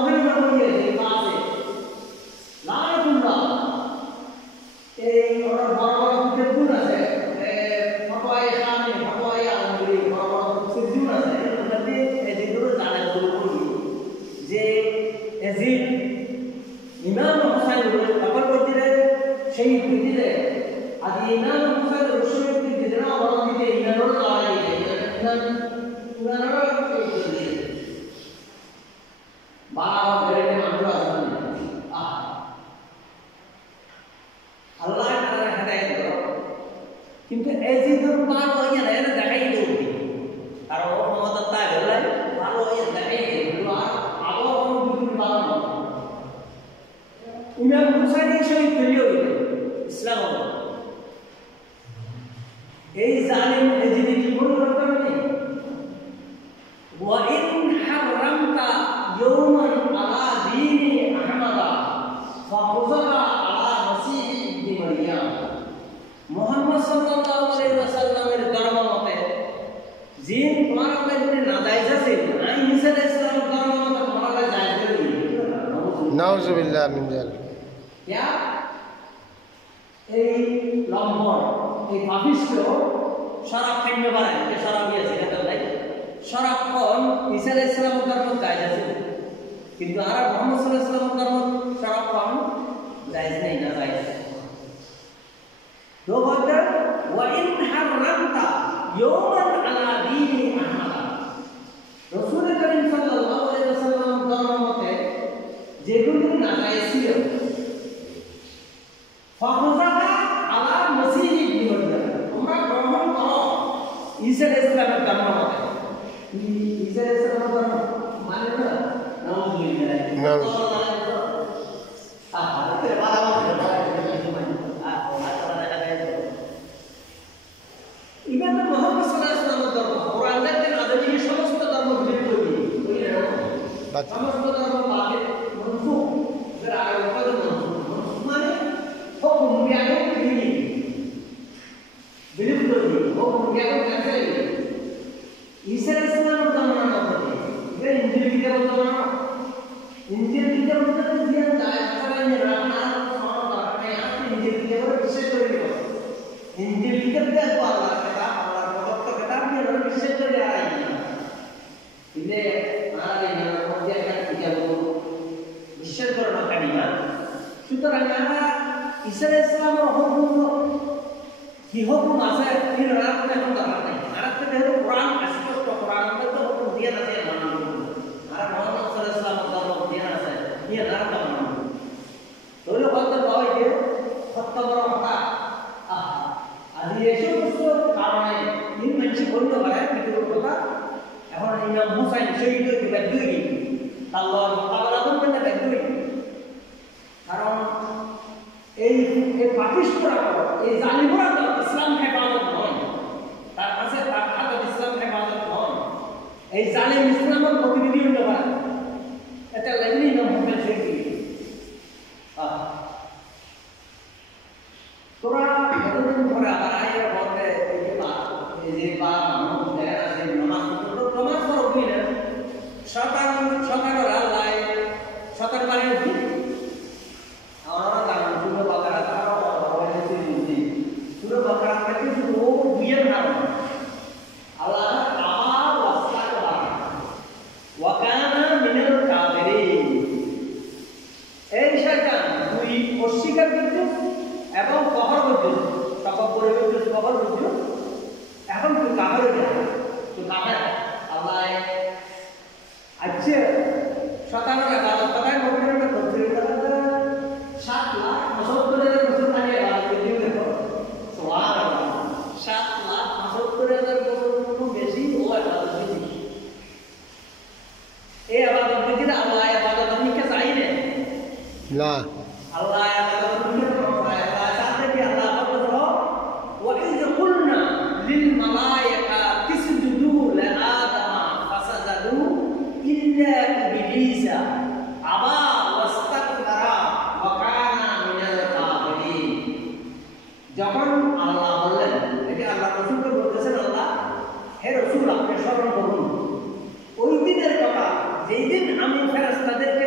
ওখানে বলিয়ে যে পাশে লাগাতুল্লাহ এই ওরা বড় বড় কুতুব আছে ফতোয়া ইসলামী ফতোয়া আলমগীরি বড় বড় কুতুব আছে ওটাতে এজিদুর জানা বলি যে এজিদ ইমাম হুসাইন কবর করতে সেই দিতে আদি ইমাম হুসাইন রসুলের দিতে না বড় দিতে ইমামের লড়াই ইমাম পুরানো বাবা গরে মানুষ আছেন আল্লাহ তাআলা হেদায়েত করো কিন্তু এজিদুর পার হইয়া না এটা দেখাই দেব আর ও ক্ষমতা তা গেলে ভালো হইয়া দেখাই দেব আর আলো বিপুল পালন ইমাম হুসাইন শহীদ করিও ইসলাম এই জালিম এজিদি কি বল করতে নেই ওয়া ইন হারামতা ইয়াওমান আলা দীনি আহমদ ফাহুযাকা আলা মাসীহ ইবনে মারইয়াম মুহাম্মদ সাল্লাল্লাহু আলাইহি ওয়াসাল্লামের ধর্ম মতে জিন তোমার কাছে নাজায়েজ আছে আই ঈসা আলাইহিস সালামের ধর্ম মতে তোমার কাছে জায়েজ নেই নাউযুবিল্লাহ মিন যালিক क्या এই লম্বন এই পাপিষ্ঠ শরাব খাইতে পারে যে শরাবই আছে এটা তাই শরাব কোন ঈসা আলাইহিস সালামের ধর্ম জায়েজ আছে কিন্তু আর মুহাম্মদ সাল্লাল্লাহু আলাইহি ওয়াসাল্লামের ধর্ম শরাব কোন জায়েজ নেই না জায়েজ দো বছর ওয়া ইন হারামতা ইয়াওমান আলা দীনি আহমদ রাসূল করিম সাল্লাল্লাহু আলাইহি ওয়াসাল্লামের ধর্ম মতে যেগুলো না জায়েজ ছিল ফাহুযাকা আলা মাসীহ ইবনে মারইয়াম তোমরা গ্রহণ করো ঈসা আলাইহিস সালামের ধর্ম মতে ঈসা আলাইহিস সালামের ধর্ম মানে না নাউযুবিল্লাহ আহারে বাবা ইমাম মুহাম্মদ সাল্লাল্লাহু আলাইহি ওয়াসাল্লামের ধর্ম কোরআনের যে আদমি সমস্ত ধর্ম বিলীন করে দিয়েছে সমস্ত ধর্ম বাদে মনসুখ এর আগে কত মনসুখ মানে হুকুম জ্ঞান বিলীন করে দিয়েছে হুকুম জ্ঞান কাছে ঈসা আলাইহিস সালামের ধর্ম না বলে এটা ইনজিল কিতাব ধর্ম ইনজিল কিতাব ধর্ম যে দায় করায় রাখা সমাজ আছে আপনি ইনজিল কিতাব বিশেষ করে দিবেন ইনজিল কিতাব তে আল্লাহ আল্লাহর প্রদত্ত কিতাব নিয়ে বিশেষ করে আই ইলে আর এই মধ্যে একটা কিতাব বিশেষ করে না কানিমা সুতরাং আমরা ঈসা আলাইহিস সালামের হুকুম কি হুকুম আছে এর রাত এখন দরকার নাই আর একটা হলো কোরআন স্পষ্ট কোরআনের তো হুকুম দিয়ে আছে মানব আর মুহাম্মদ সাল্লাল্লাহু আলাইহি ওয়াসাল্লাম ধর্ম দিয়ে আছে এই রাত মানব তাহলে বলতে হয় যে সত্য বড় কথা আদি এসব কারণে তিন মানুষ বলতে পারে কিন্তু কথা এখন ইমাম হুসাইন শহীদ হইতে বাধ্য হই আল্লাহর মোকাবেলা করতে বাধ্য হই কারণ এই পাপিষ্ঠরা এই জালিমরা তো ইসলাম হেফাজত নয় তার কাছে তার হাতে ইসলাম হেফাজত নয় এই জালিম ইসলামের প্রতিনিধি হতে পারে এটা লাগলে ইমাম হুসাইন শহীদ তোরা এতদিন ধরে আবার আয়ের বলতে এই যে বা মানুষ দেয় আছে নামাজ পড়তে নামাজ পড়বি না সকাল আল্লাহ সকাল মানে উঠি আমরা জানি পুরো বাকারা তারা হয়েছে উঠি পুরো বাকারা থেকে শুধু ও বিয়ের নাম আল্লাহ আবার ওয়াসা করা ওয়াকানা মিনাল কাফিরিন এই শয়তান তুই অস্বীকার করছিস এবং কবর করছিস সকল করে করছিস কবর করছিস এখন তুই কাফের হয়ে যাবে তুই কাফের আল্লাহ আজকে শতানের আদালত কথায় বলতে হবে তফসিল করতে 7,75,000 বছর আগে আদালত দিয়ে দেখো সুবহানাল্লাহ 7,75,000 বছর কোনো বেশি ও আদালত বেশি এই আদালত কি না আল্লাহ আদালত নিকে চাই না আল্লাহ আদালত নিকে আল্লাহ চাইতে কি আল্লাহ বলো ওয়া ইয কুলনা লিল মালায়েকা তিসজুদু লি আদামা ফাসাজাদু ইল্লা ইবলিসা আবা ওয়াস্তাকবারা ওয়া কানা মিনাল কাফিরিন যখন আল্লাহ বললেন এটা আল্লাহ রাসূলকে বলতেছেন আল্লাহ হে রাসূল আপনি স্মরণ করুন ওই দিনের কথা যেই দিন আমি ফেরেশতাদেরকে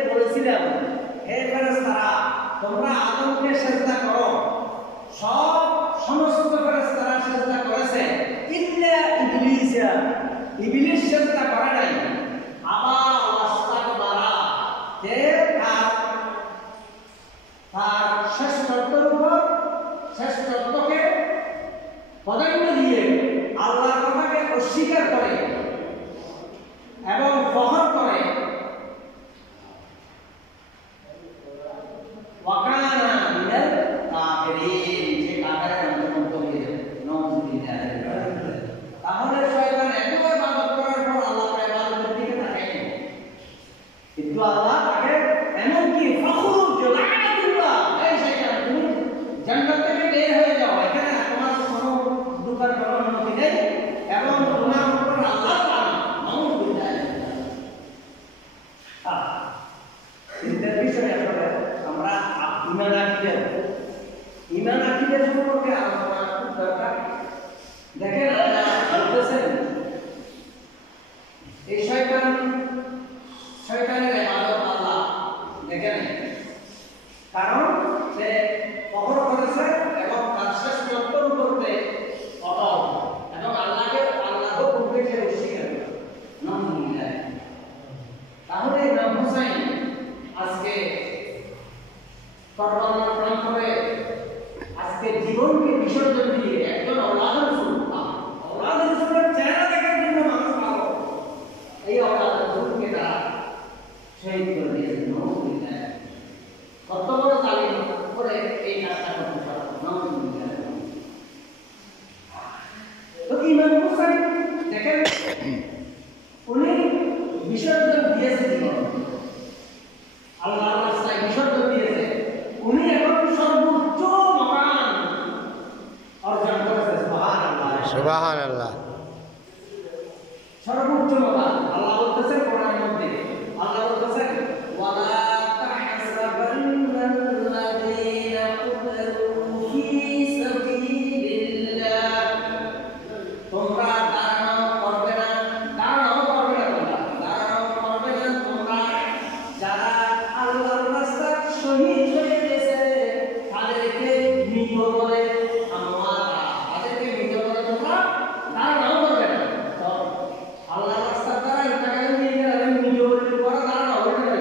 সেজদা করো, সব সমস্ত ফেরেশতারা সেজদা করেছে, ইল্লা ইবলিস, ইবলিস সেজদা করে নাই। আবার ওয়াস্তাকবারা, যে তার শ্রেষ্ঠত্বের উপর শ্রেষ্ঠত্বকে প্রাধান্য দিয়ে আল্লাহর কথাকে অস্বীকার করে এবং ফখর করে। ওয়াকানা মিনাল কাফিরিন, যে কাফেরের অন্তর্ভুক্ত হয়ে যাবে। নাউযুবিল্লাহ। তাহলে শয়তান এত ইবাদত করার পর আল্লাহ তার ইবাদতের দিকে তাকায় না, কিন্তু আল্লাহ তাকে এমনকি ফখরুল জালাতুল্লাহ, এই শয়তান তুমি জান্নাত থেকে বের হয়ে যাও, এখানে তোমার কোনো দুঃখের কোনো অনুমতি নেই এবং তোমার উপর আল্লাহ তাআলা নাউযুবিল্লাহ। চিন্তার বিষয় আসলে আমরা ঈমান আকিদের সম্পর্কে আলোচনা খুব দরকার। দেখেন আপনারা বলতেছেন এই শয়তানের ইবাদত আল্লাহ দেখেন, কারণ সে ফখর করেছে এবং তার শ্রেষ্ঠত্বের উপরে অটল এবং আল্লাহকে আল্লাহর হুকুমকে সে অস্বীকার করে। নাউযুবিল্লাহ। তাহলে ইমাম হুসাইন আজকে কারবালার প্রান্তরে আজকে জীবনকে বিসর্জন দিয়ে একজন আওলাদের রাসূলের চেহারা দেখার জন্য মানুষ পাগল, এই আওলাদের রাসূলকে তারা শহীদ করে দিয়েছেন। নাউযুবিল্লাহ। কত বড় জালিম করে এই কাজটা করতে পারে। নাউযুবিল্লাহ। তো ইমাম হুসাইন দেখেন উনি বিসর্জন দিয়েছে জীবন, আল্লাহর রাস্তায় বিসর্জন দিয়েছে। উনি এখন সর্বোচ্চ মাকাম অর্জন করেছে। সুবহানাল্লাহ, সুবহানাল্লাহ। সর্বোচ্চ মাকাম। আল্লাহ বলতেছেন কোরআনের মধ্যে, আল্লাহ বলতেছেন ওয়ালা তাহসাবান্নাল্লাযীনা কুফারু ফী সাবিলিল্লাহ, তোমরা দাঁড়ানো করবে না তোমরা যারা আল্লাহর রাস্তায় শহীদ হয়ে গেছে তাদেরকে মৃত বলে, তাদেরকে মৃত বলে তোমরা দাঁড়ানো করবে না। তো আল্লাহর রাস্তায় তারা টাকা নিয়ে গেলে মৃত বলে পরে দাঁড়ানো হবে না।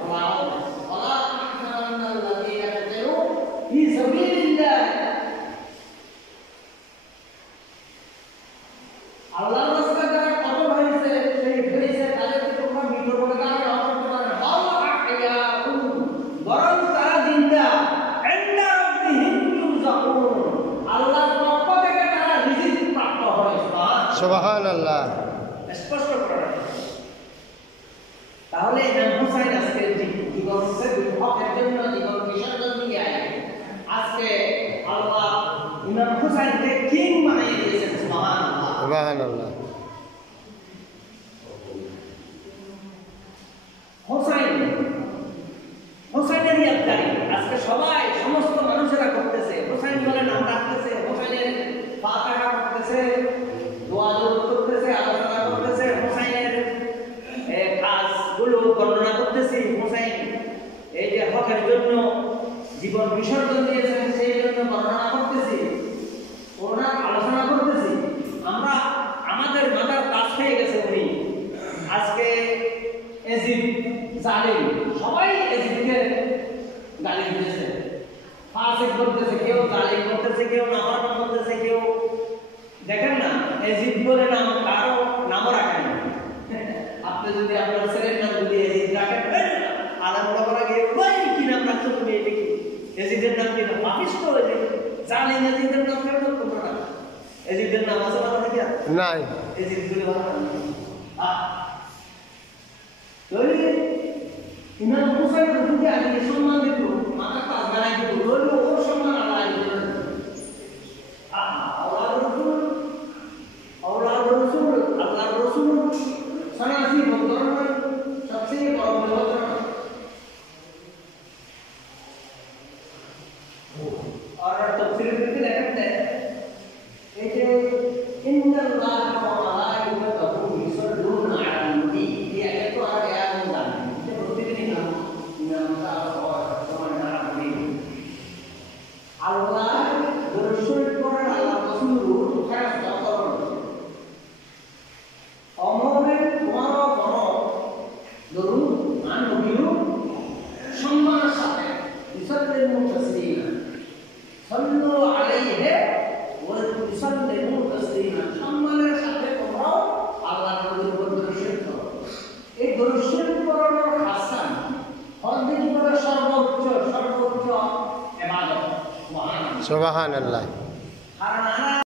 ওয়ালা তাহসাবান্নাল্লাযীনা কুফারু ফী সাবিলিল্লাহ, আল্লাহর রাস্তায় যারা কত হয়েছে সেই হয়েছে তাদেরকে তোমরা মৃত বলে দাঁড়ানো করতে পারবে না। বরং তারা জিন্দা, ইনদা রাব্বিহিম ইউরযাকুন, আল্লাহর পক্ষ থেকে তারা রিজিক প্রাপ্ত হয়। সুবহানাল্লাহ। স্পষ্ট করে। তাহলে ইমাম হুসাইন আজকে জীবনকে হকের জন্য জীবন বিসর্জন দিয়ে আজকে আল্লাহ ইমাম হুসাইনকে কিং বানিয়ে দিয়েছেন। সুবহানাল্লাহ, সুবহানাল্লাহ। হোসাইনের ইয়াদদারি আজকে সবাই সমস্ত মানুষেরা করতেছে। হোসাইন বলে নাম রাখতেছে, হোসাইনের ফাতিহা করতেছে, দোয়া করতেছে, আলোচনা করতেছে, হোসাইনের কাজগুলো বর্ণনা করতেছি। হোসাইন এই যে হকের জন্য জীবন বিসর্জন দিয়েছেন সেই জন্য বর্ণনা করতেছি, ওনার আলোচনা করতেছি। আমরা আমাদের মাথার কাজ হয়ে গেছে উনি। আজকে এজিদ জালিম, সবাই এজিদকে গালি দিতেছে, ফাসিক বলতেছে, কেউ জালিম বলতেছে, কেউ নাফরমান বলতেছে, কেউ দেখেন না এজিদ বলে নাম কারো নামও রাখেন না। আপনি যদি আপনার ছেলের নাম যদি এজিদ রাখেন, আলাদা করা গিয়ে ভাই কি নাম রাখছো তুমি, এটা কি এজিদের নাম? কি নাম? পাপিষ্ট এজিদ, জালিম এজিদের নাম কেন তোমরা না? এজিদের নাম আছে মাথা থেকে নাই, এজিদ বলে ভালো না। ইমাম হুসাইন রসুলকে আগে সম্মান দিত, মাথা কাজ বানাই দিত, ওর সম্মান আল্লাহ দিলেন। আল্লাহর রসুল আল্লাহর রসুল সনাসি বন্ধনের সবচেয়ে বড় পরিবর্তন। আর তফসির থেকে লেখা দেয় এই যে ইন্নাল্লাহ ওয়া মালাইকাতাহু ইউসাল্লুনা আলান নবী, এই আয়াত তো আর আয়াত না, এটা প্রতিদিনই নাম সুবহানাল্লাহ। কারণ